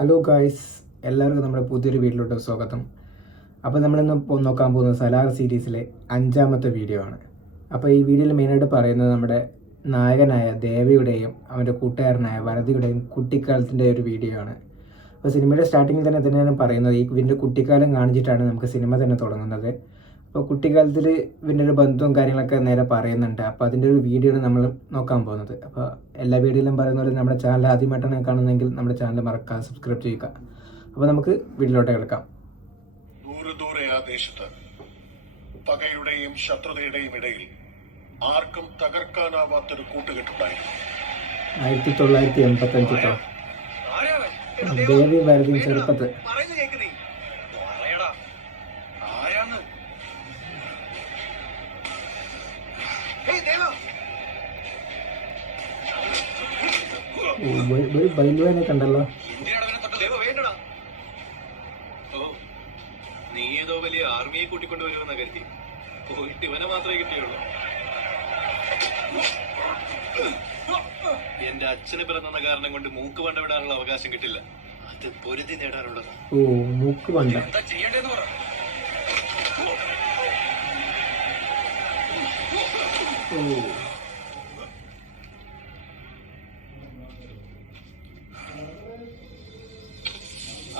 Hello guys, എല്ലാവർക്കും നമ്മുടെ പുതിയൊരു വീഡിയോയിലോട്ട് സ്വാഗതം. അപ്പോൾ നമ്മളിന്ന് നോക്കാൻ പോകുന്നത് സലാർ സീരീസിലെ 5ാമത്തെ വീഡിയോ ആണ്. അപ്പോൾ ഈ വീഡിയോയിൽ മെയിനായിട്ട് പറയുന്നത് നമ്മുടെ നായകനായ ദേവയുടെയും അവൻ്റെ കൂട്ടുകാരനായ വരതിയുടെയും കുട്ടിക്കാലത്തിൻ്റെ ഒരു വീഡിയോ ആണ്. അപ്പോൾ സിനിമയുടെ സ്റ്റാർട്ടിങ്ങിൽ തന്നെയാണ് പറയുന്നത് ഇവൻ്റെ കുട്ടിക്കാലം കാണിച്ചിട്ടാണ് നമുക്ക് സിനിമ തന്നെ തുടങ്ങുന്നത്. അപ്പോൾ കുട്ടിക്കാലത്തിൽ ഇവൻ്റെ ഒരു ബന്ധവും കാര്യങ്ങളൊക്കെ നേരെ പറയുന്നുണ്ട്. അപ്പോൾ അതിൻ്റെ ഒരു വീഡിയോ ആണ് നമ്മൾ നോക്കാൻ പോകുന്നത്. അപ്പോൾ എല്ലാ വീഡിയോയിലും പറയുന്ന പോലെ നമ്മുടെ ചാനൽ ആദ്യമായിട്ടാണ് കാണുന്നതെങ്കിൽ നമ്മുടെ ചാനൽ മറക്കാതെ സബ്സ്ക്രൈബ് ചെയ്യുക. അപ്പോൾ നമുക്ക് വീഡിയോയിലോട്ട് കിടക്കാം. ദൂരെ ആ ദേശത്ത് പകയുടെയും ശത്രുതയുടെയും ഇടയിൽ ആർക്കും തകർക്കാനാവാത്തൊരു കൂട്ടുകെട്ടുണ്ടായിരുന്നു. 1985 ദേവി വരതിയും ചെറുപ്പത്ത്. ഒരു ബൈലുവാനെ കണ്ടല്ലോ. നീ ഏതോ വലിയ ആർമിയെ കൂട്ടിക്കൊണ്ടുവരുമെന്ന കരുതി പോയിട്ട് ഇവനെ മാത്രമേ കിട്ടിയുള്ളൂ. എന്റെ അച്ഛന് പിറന്ന കാരണം കൊണ്ട് മൂക്ക് പണ്ട വിടാനുള്ള അവകാശം കിട്ടില്ല. അത് പൊരുതി നേടാനുള്ളതാ. ഓ, മൂക്ക് പണ്ട. എന്താ ചെയ്യേണ്ടതെന്ന് പറ.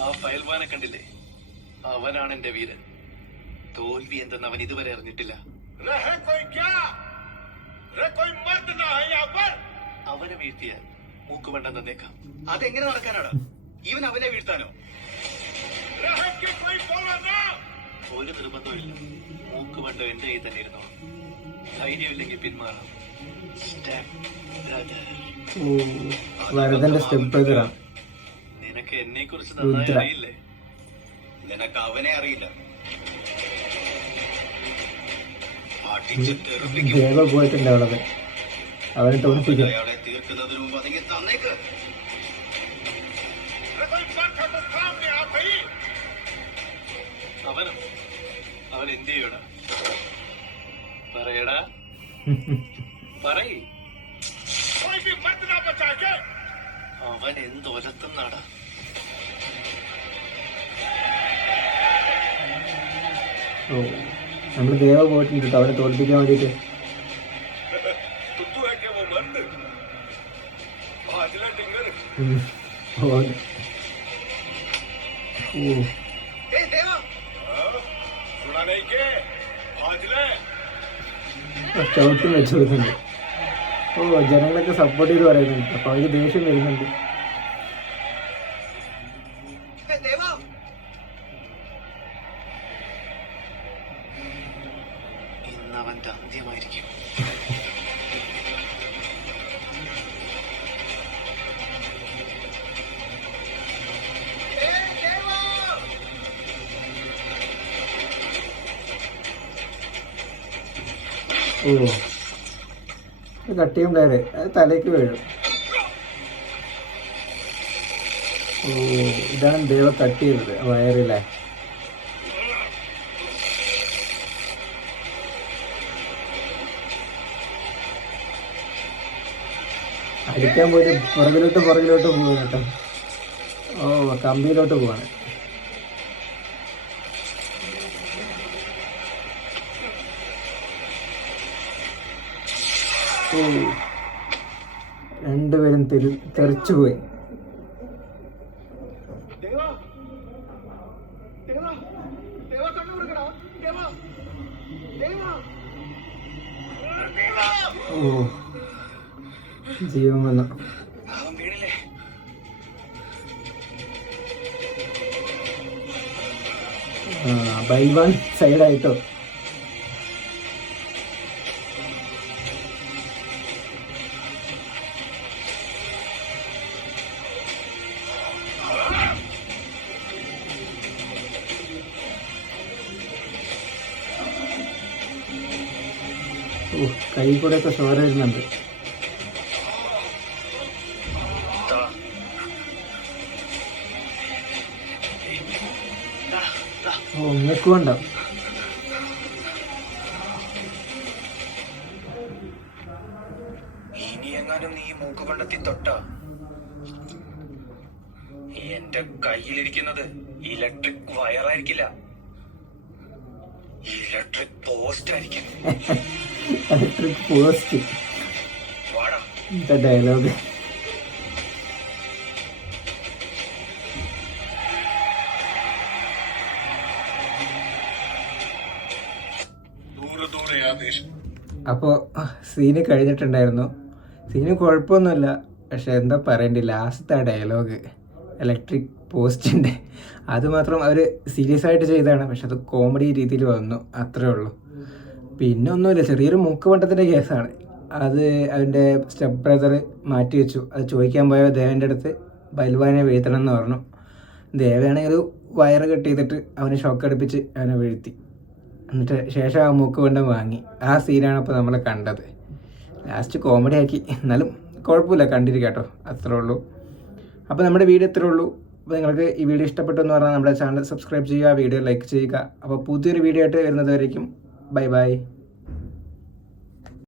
ആ ഫയൽവാനെ കണ്ടില്ലേ? അവനാണ് എന്റെ വീരൻ. തോൽവി എന്തെന്ന് അവൻ ഇതുവരെ അറിഞ്ഞിട്ടില്ല. അവനെ വീഴ്ത്തിയാൽ മൂക്കുപണ്ടം തന്നേക്കാം. അതെങ്ങനെ നടക്കാനാണ്? ഇവൻ അവനെ വീഴ്ത്താനോ? ഒരു നിർബന്ധമില്ല. മൂക്കുപണ്ടം എന്റെ കയ്യിൽ തന്നെ ഇരുന്നോ. ധൈര്യമില്ലെങ്കിൽ പിന്മാറാം. നിനക്ക് എന്നെ കുറിച്ച് നന്നായി അറിയില്ലേ? നിനക്ക് അവനെ അറിയില്ല. ദേവ പോയിട്ടുണ്ട് അവിടെ. അവനെ തോന്നിപ്പിക്കും. അയാളെ തീർക്കുന്നതിന് മുമ്പ് അതെങ്കിൽ തന്നേക്ക്. അവൻ എന്ത് ചെയ്യടാ? പറയടാ, പറയ്. അവൻ എന്തൊലത്തുന്നാടാ? ഓ, നമ്മള് ദേവ പോയിട്ടുണ്ട് കേട്ടോ അവരെ തോൽപ്പിക്കാൻ വേണ്ടിട്ട്. ചവിട്ടും വെച്ചു കൊടുക്കുന്നുണ്ട്. ഓ, ജനങ്ങളൊക്കെ സപ്പോർട്ട് ചെയ്ത് പറയുന്നുണ്ട്. അപ്പൊ അവര് ദേഷ്യം വരുന്നുണ്ട്. ഇന്നവന്റെ അന്ത്യമായിരിക്കും. ഓ, കട്ടിയും പ്ലെയറ് അത് തലയ്ക്ക് വീഴും. ഓ, ഇതാണ് ദേവ കട്ട് ചെയ്തത് വയറില്ലേ. അടിക്കാൻ പോയിട്ട് പുറകിലോട്ട് പോകും കേട്ടോ. ഓ, കമ്പിയിലോട്ട് പോവാണ്. ഓ, രണ്ടുപേരും തെറിച്ചുപോയി. ഓ, ജീവൻ വന്നു. ബൈൽവാൻ സൈഡായിട്ടോ. കൈ കൂടെ ഒക്കെ ചോര വരുന്നുണ്ട്. ഓ, നിങ്ങൾക്ക് വേണ്ട. ഇനി എങ്ങാനും നീ മൂക്കുപണ്ടത്തിൽ തൊട്ട എന്റെ കയ്യിലിരിക്കുന്നത് ഇലക്ട്രിക് വയറായിരിക്കില്ല, ഇലക്ട്രിക് പോസ്റ്റ് ആയിരിക്കും. Electric post. വാടാ. എന്താ ഡയലോഗ്. ദൂരെ ദൂരെ ആ ദേശത്ത് അപ്പോൾ സീന് കഴിഞ്ഞിട്ടുണ്ടായിരുന്നു. സീന് കുഴപ്പമൊന്നുമില്ല, പക്ഷെ എന്താ പറയണ്ടേ, ലാസ്റ്റത്തെ ആ ഡയലോഗ് ഇലക്ട്രിക് പോസ്റ്റിൻ്റെ അത് മാത്രം അവർ സീരിയസ് ആയിട്ട് ചെയ്തതാണ്, പക്ഷെ അത് കോമഡി രീതിയിൽ വന്നു, അത്രേ ഉള്ളൂ. പിന്നെ ഒന്നുമില്ല, ചെറിയൊരു മൂക്കുവട്ടത്തിൻ്റെ കേസാണ്. അത് അവൻ്റെ സ്റ്റെപ്പ് ബ്രദർ മാറ്റി വെച്ചു. അത് ചോദിക്കാൻ പോയ ദേവൻ്റെ അടുത്ത് ബൽവാനെ വീഴ്ത്തണം എന്ന് പറഞ്ഞു. ദേവയാണെങ്കിൽ ഒരു വയറ് കട്ട് ചെയ്തിട്ട് അവനെ ഷോക്ക് അടുപ്പിച്ച് അവനെ വീഴ്ത്തി. എന്നിട്ട് ശേഷം ആ മൂക്കുവണ്ടം വാങ്ങി. ആ സീനാണ് ഇപ്പോൾ നമ്മൾ കണ്ടത്. ലാസ്റ്റ് കോമഡി ആക്കി, എന്നാലും കുഴപ്പമില്ല, കണ്ടിരിക്കാം കേട്ടോ, അത്രേ ഉള്ളൂ. അപ്പോൾ നമ്മുടെ വീഡിയോ ഇത്രേ ഉള്ളൂ. അപ്പോൾ നിങ്ങൾക്ക് ഈ വീഡിയോ ഇഷ്ടപ്പെട്ടു എന്ന് പറഞ്ഞാൽ നമ്മുടെ ചാനൽ സബ്സ്ക്രൈബ് ചെയ്യുക, വീഡിയോ ലൈക്ക് ചെയ്യുക. അപ്പോൾ പുതിയൊരു വീഡിയോ ആയിട്ട് വരുന്നത് വരേക്കും ബൈ ബൈ.